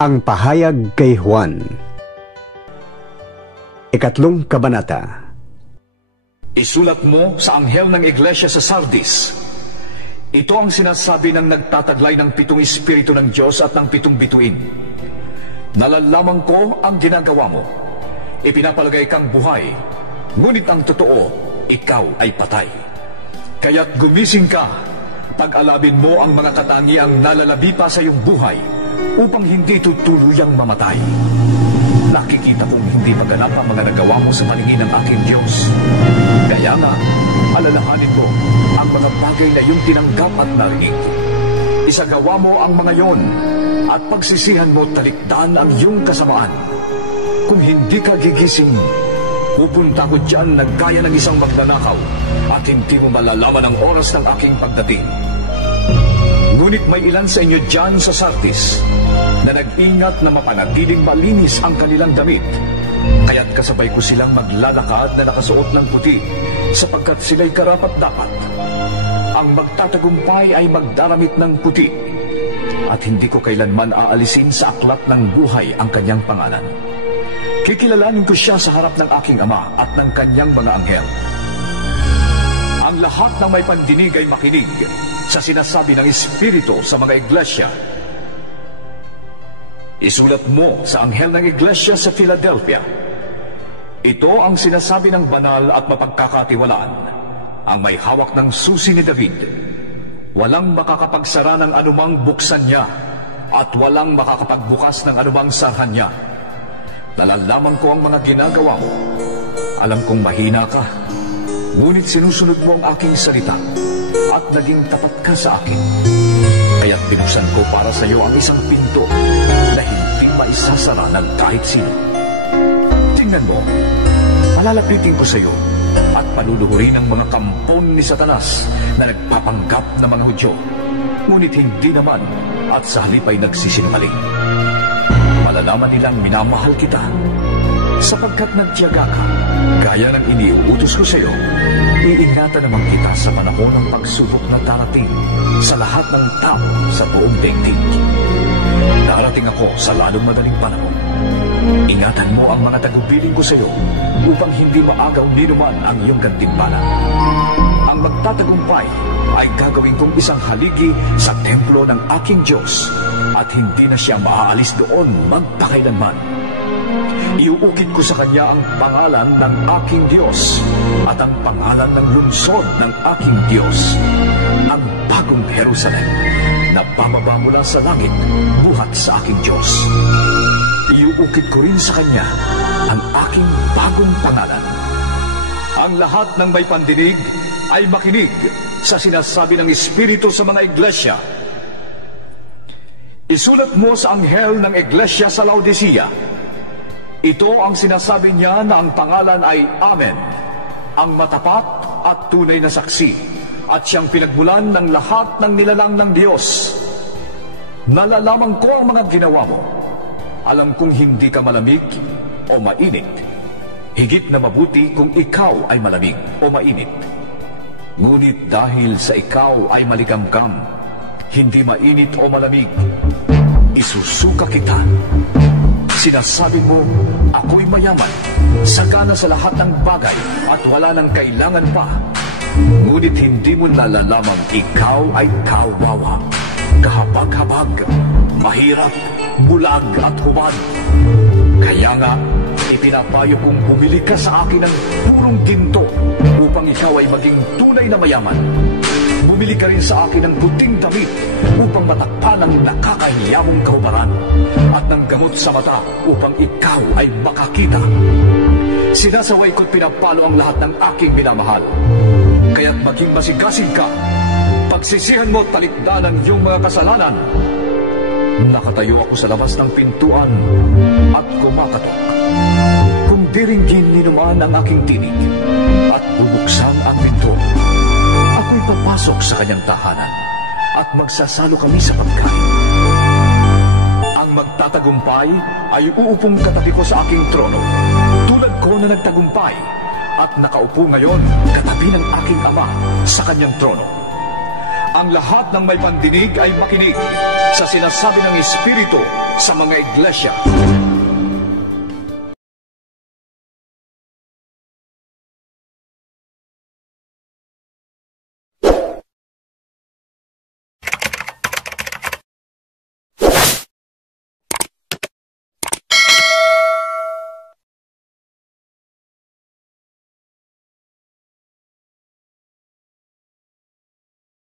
Ang pahayag kay Juan. Ikatlong kabanata. Isulat mo sa anghel ng iglesia sa Sardis. Ito ang sinasabi ng nagtataglay ng 7 espiritu ng Diyos at ng 7 bituin. Nalalaman ko ang ginagawa mo. Ipinapalagay kang buhay, ngunit ang totoo, ikaw ay patay. Kaya't gumising ka, pag-alabin mo ang mga katangiang nalalabi pa sa iyong buhay, upang hindi tutuluyang mamatay. Nakikita kong hindi maganap ang mga nagawa mo sa paningin ng aking Diyos. Kaya nga, alalahanin mo ang mga bagay na iyong tinanggap at narinig. Isagawa mo ang mga yon, at pagsisihan mo talikdan ang iyong kasamaan. Kung hindi ka gigising, pupunta ko dyan na gaya ng isang magnanakaw, at hindi mo malalaman ang oras ng aking pagdating. Ngunit may ilan sa inyo dyan sa Sardis na nag-ingat na mapanatiling malinis ang kanilang damit. Kaya't kasabay ko silang maglalakad na nakasuot ng puti, sapagkat sila'y karapat-dapat. Ang magtatagumpay ay magdaramit ng puti, at hindi ko kailanman aalisin sa aklat ng buhay ang kanyang pangalan. Kikilalanin ko siya sa harap ng aking Ama at ng kanyang mga anghel. Ang lahat ng may pandinig ay makinig sa sinasabi ng Espiritu sa mga iglesia. Isulat mo sa anghel ng iglesia sa Philadelphia. Ito ang sinasabi ng banal at mapagkakatiwalaan, ang may hawak ng susi ni David. Walang makakapagsara ng anumang buksan niya, at walang makakapagbukas ng anumang sarhan niya. Nalalaman ko ang mga ginagawa mo. Alam kong mahina ka, ngunit sinusunod mo ang aking salita, at naging tapat ka sa akin. Kaya't binuksan ko para sa iyo ang isang pinto na hindi maisasara ng kahit sino. Tingnan mo, palalapitin ko sa iyo at paluluhurin ang mga kampon ni Satanas na nagpapanggap na mga Hudyo, ngunit hindi naman, at sa halip ay nagsisinungaling. Malalaman nilang minamahal kita, sapagkat nagtiyaga ka, gaya ng iniuutos ko sa iyo. Iingatan naman kita sa panahon ng pagsubok na darating sa lahat ng tao sa buong daigdig. Darating ako sa lalong madaling panahon. Ingatan mo ang mga tagubilin ko sa iyo upang hindi maagaw ni naman ang iyong gantimpala. Ang magtatagumpay ay gagawin kong isang haligi sa templo ng aking Diyos, at hindi na siya maaalis doon magpakailanman. Iuukit ko sa kanya ang pangalan ng aking Diyos at ang pangalan ng lungsod ng aking Diyos, ang bagong Jerusalem na bababa mula sa langit buhat sa aking Diyos. Iuukit ko rin sa kanya ang aking bagong pangalan. Ang lahat ng may pandinig ay makinig sa sinasabi ng Espiritu sa mga iglesia. Isulat mo sa anghel ng iglesia sa Laodicea. Ito ang sinasabi niya na ang pangalan ay Amen, ang matapat at tunay na saksi, at siyang pinagmulan ng lahat ng nilalang ng Diyos. Nalalaman ko ang mga ginawa mo. Alam kong hindi ka malamig o mainit. Higit na mabuti kung ikaw ay malamig o mainit. Ngunit dahil sa ikaw ay maligamgam, hindi mainit o malamig, isusuka kita. Sinasabi mo, ako'y mayaman, sagana sa lahat ng bagay, at wala nang kailangan pa. Ngunit hindi mo nalalamang ikaw ay kawawa, kahabag-habag, mahirap, bulag at hubad. Kaya nga, ipinapayo kong bumili ka sa akin ng purong ginto upang ikaw ay maging tunay na mayaman. Bumili ka rin sa akin ng puting damit upang matakpan ang nakakahiyamong kahubaran, at ng gamot sa mata upang ikaw ay makakita. Sinasaway ko't pinapalo ang lahat ng aking minamahal. Kaya't maging masigasig ka. Pagsisihan mo talikdan ang iyong mga kasalanan. Nakatayo ako sa labas ng pintuan at kumakatok. Kung diringgin ni naman ang aking tinig at bubuksan ang pinto, ako'y papasok sa kanyang tahanan at magsasalo kami sa pagkain. Ang magtatagumpay ay uupong katabi ko sa aking trono, tulad ko na nagtagumpay at nakaupo ngayon katabi ng aking Ama sa kanyang trono. ang lahat ng may pandinig ay makinig sa sinasabi ng Espiritu sa mga iglesia.